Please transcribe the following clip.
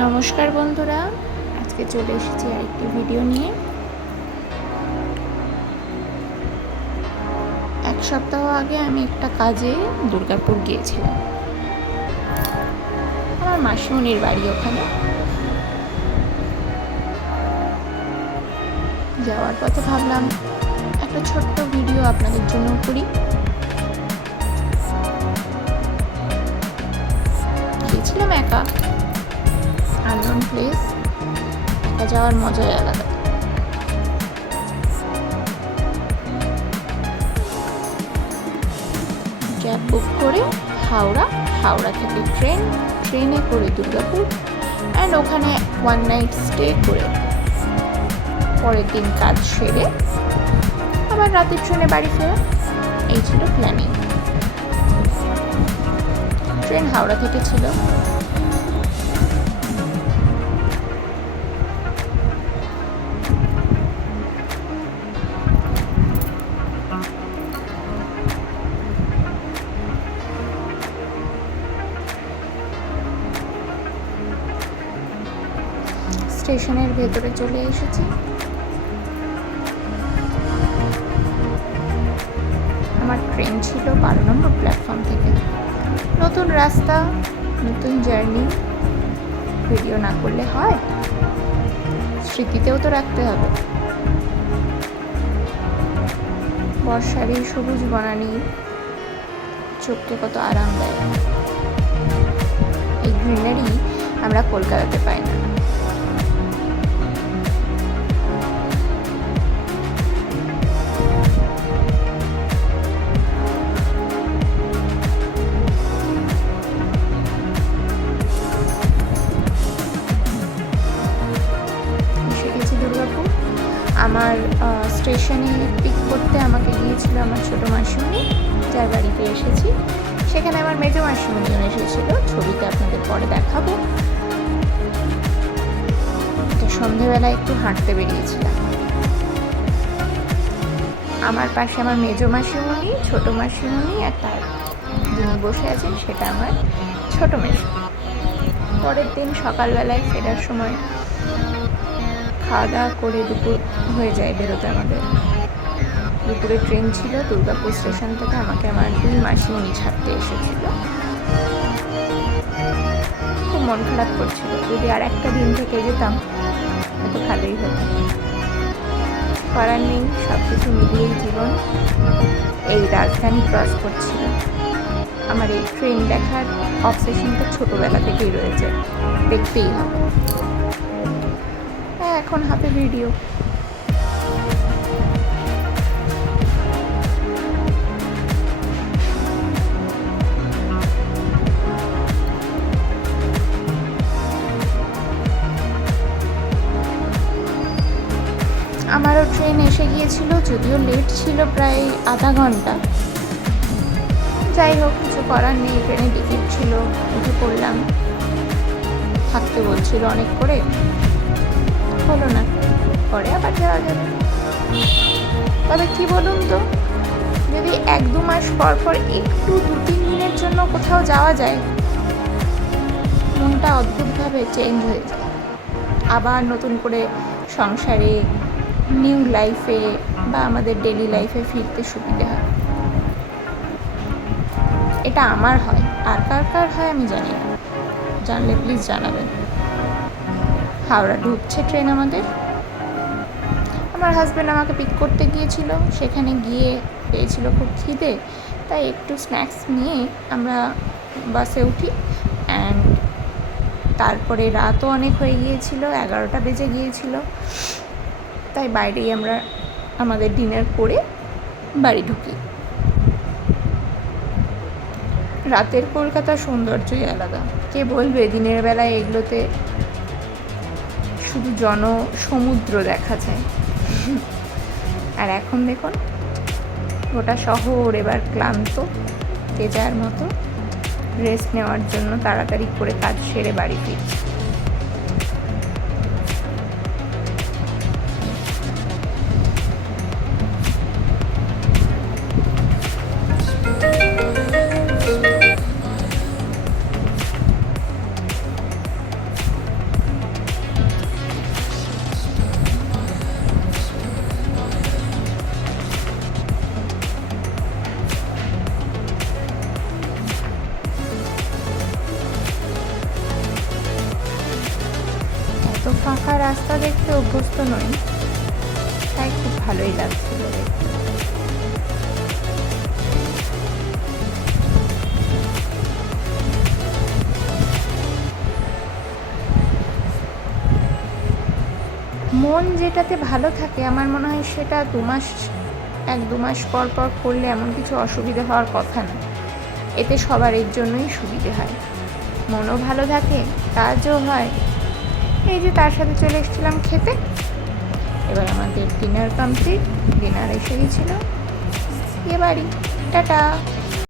নমস্কার বন্ধুরা, আজকে চলে এসেছি আরেকটি ভিডিও নিয়ে। এক সপ্তাহ আগে আমি একটা কাজে দুর্গাপুর গিয়েছিলাম। আমার মাসিমণির বাড়ি ওখানে। যাওয়ার পথে ভাবলাম একটা ছোট্ট ভিডিও আপনাদের জন্য করি। গিয়েছিলাম একা, আননোন প্লেস। একা যাওয়ার মজাই আলাদা। ক্যাব বুক করে হাওড়া থেকে ট্রেনে করে দুর্গাপুর, অ্যান্ড ওখানে ওয়ান নাইট স্টে করে পরের দিন কাজ সেরে আবার রাতের ট্রেনে বাড়ি ফেরা। এই ছিল প্ল্যানিং। ট্রেন হাওড়া থেকে ছিল। স্টেশনের ভেতরে চলে এসেছি। আমার ট্রেন ছিল 12 নম্বর প্ল্যাটফর্ম থেকে। নতুন রাস্তা, নতুন জার্নি, ভিডিও না করলে হয়? স্মৃতিতেও তো রাখতে হবে। বর্ষার এই সবুজ বনানী চোখকে কত আরাম দেয়। এই গ্রিনারি আমরা কলকাতাতে পাই না। আমার স্টেশনে পিক করতে আমাকে গিয়েছিল আমার ছোটো মাসিমণি, যার বাড়িতে এসেছি। সেখানে আমার মেজো মাসিমণিও এসেছিল, ছবিতে আপনাদের পরে দেখাবো। তো সন্ধেবেলা একটু হাঁটতে বেরিয়েছিলাম। আমার পাশে আমার মেজো মাসিমণি, ছোটো মাসিমণি, আর তার যিনি বসে আছেন সেটা আমার ছোটো মেসো। পরের দিন সকালবেলায় ফেরার সময় খাওয়া দাওয়া করে দুপুর হয়ে যায় বেরোতে। আমাদের দুপুরে ট্রেন ছিল দুর্গাপুর স্টেশন থেকে। আমাকে আমার 2 মাসিমণি ছাড়তে এসেছিল। খুব মন খারাপ করছিল, যদি আর একটা দিন থেকে যেতাম হয়তো ভালোই হতো। করার নেই, সব কিছু মিলিয়েই জীবন। এই রাজধানী ক্রস করছিল। আমার এই ট্রেন দেখার অবসেশনটা ছোটোবেলা থেকেই রয়েছে, দেখতেই হবে। এখন হাতে ভিডিও। আমারও ট্রেন এসে গিয়েছিল, যদিও লেট ছিল প্রায় আধা ঘন্টা। যাই হোক, কিছু করার নেই। ট্রেনে টিকিট ছিল, উঠে পড়লাম। থাকতে বলছিল অনেক করে, হলো না। পরে আবার যাওয়া যাবে। তবে কি বলুন তো, যদি 1-2 মাস পর পর একটু 2-3 দিনের জন্য কোথাও যাওয়া যায়, মনটা অদ্ভুতভাবে চেঞ্জ হয়ে যায়। আবার নতুন করে সংসারে, নিউ লাইফে বা আমাদের ডেলি লাইফে ফিরতে সুবিধে হয়। এটা আমার হয়, আর কার কার হয় আমি জানি না। জানলে প্লিজ জানাবেন। হাওড়া ঢুকছে ট্রেন আমাদের। আমার হাজব্যান্ড আমাকে পিক করতে গিয়েছিল। সেখানে গিয়ে পেয়েছিল খুব খিদে, তাই একটু স্ন্যাক্স নিয়ে আমরা বাসে উঠি। অ্যান্ড তারপরে রাতও অনেক হয়ে গিয়েছিল, 11টা বেজে গিয়েছিল। তাই বাইরেই আমরা আমাদের ডিনার করে বাড়ি ঢুকি। রাতের কলকাতার সৌন্দর্যই আলাদা। কে বলবে দিনের বেলায় এগুলোতে শুধু সমুদ্র দেখা যায়। আর এখন দেখুন, গোটা শহর এবার ক্লান্ত, তেজার মতো রেস্ট নেওয়ার জন্য তাড়াতাড়ি করে কাজ সেরে বাড়ি ফিরছে। ফাঁকা রাস্তা দেখতে অভ্যস্ত নই, তাই খুব ভালোই লাগছিল দেখতে। মন যেটাতে ভালো থাকে আমার মনে হয় সেটা 1-2 মাস পর পর করলে এমন কিছু অসুবিধা হওয়ার কথা না। এতে সবার এর জন্যই সুবিধে হয়, মনও ভালো থাকে, কাজও হয়। এই যে তার সাথে চলে এসেছিলাম খেতে। এবার আমাদের ডিনার কমপ্লিট, ডিনার এসে গেছিলো, বাড়ি, টাটা।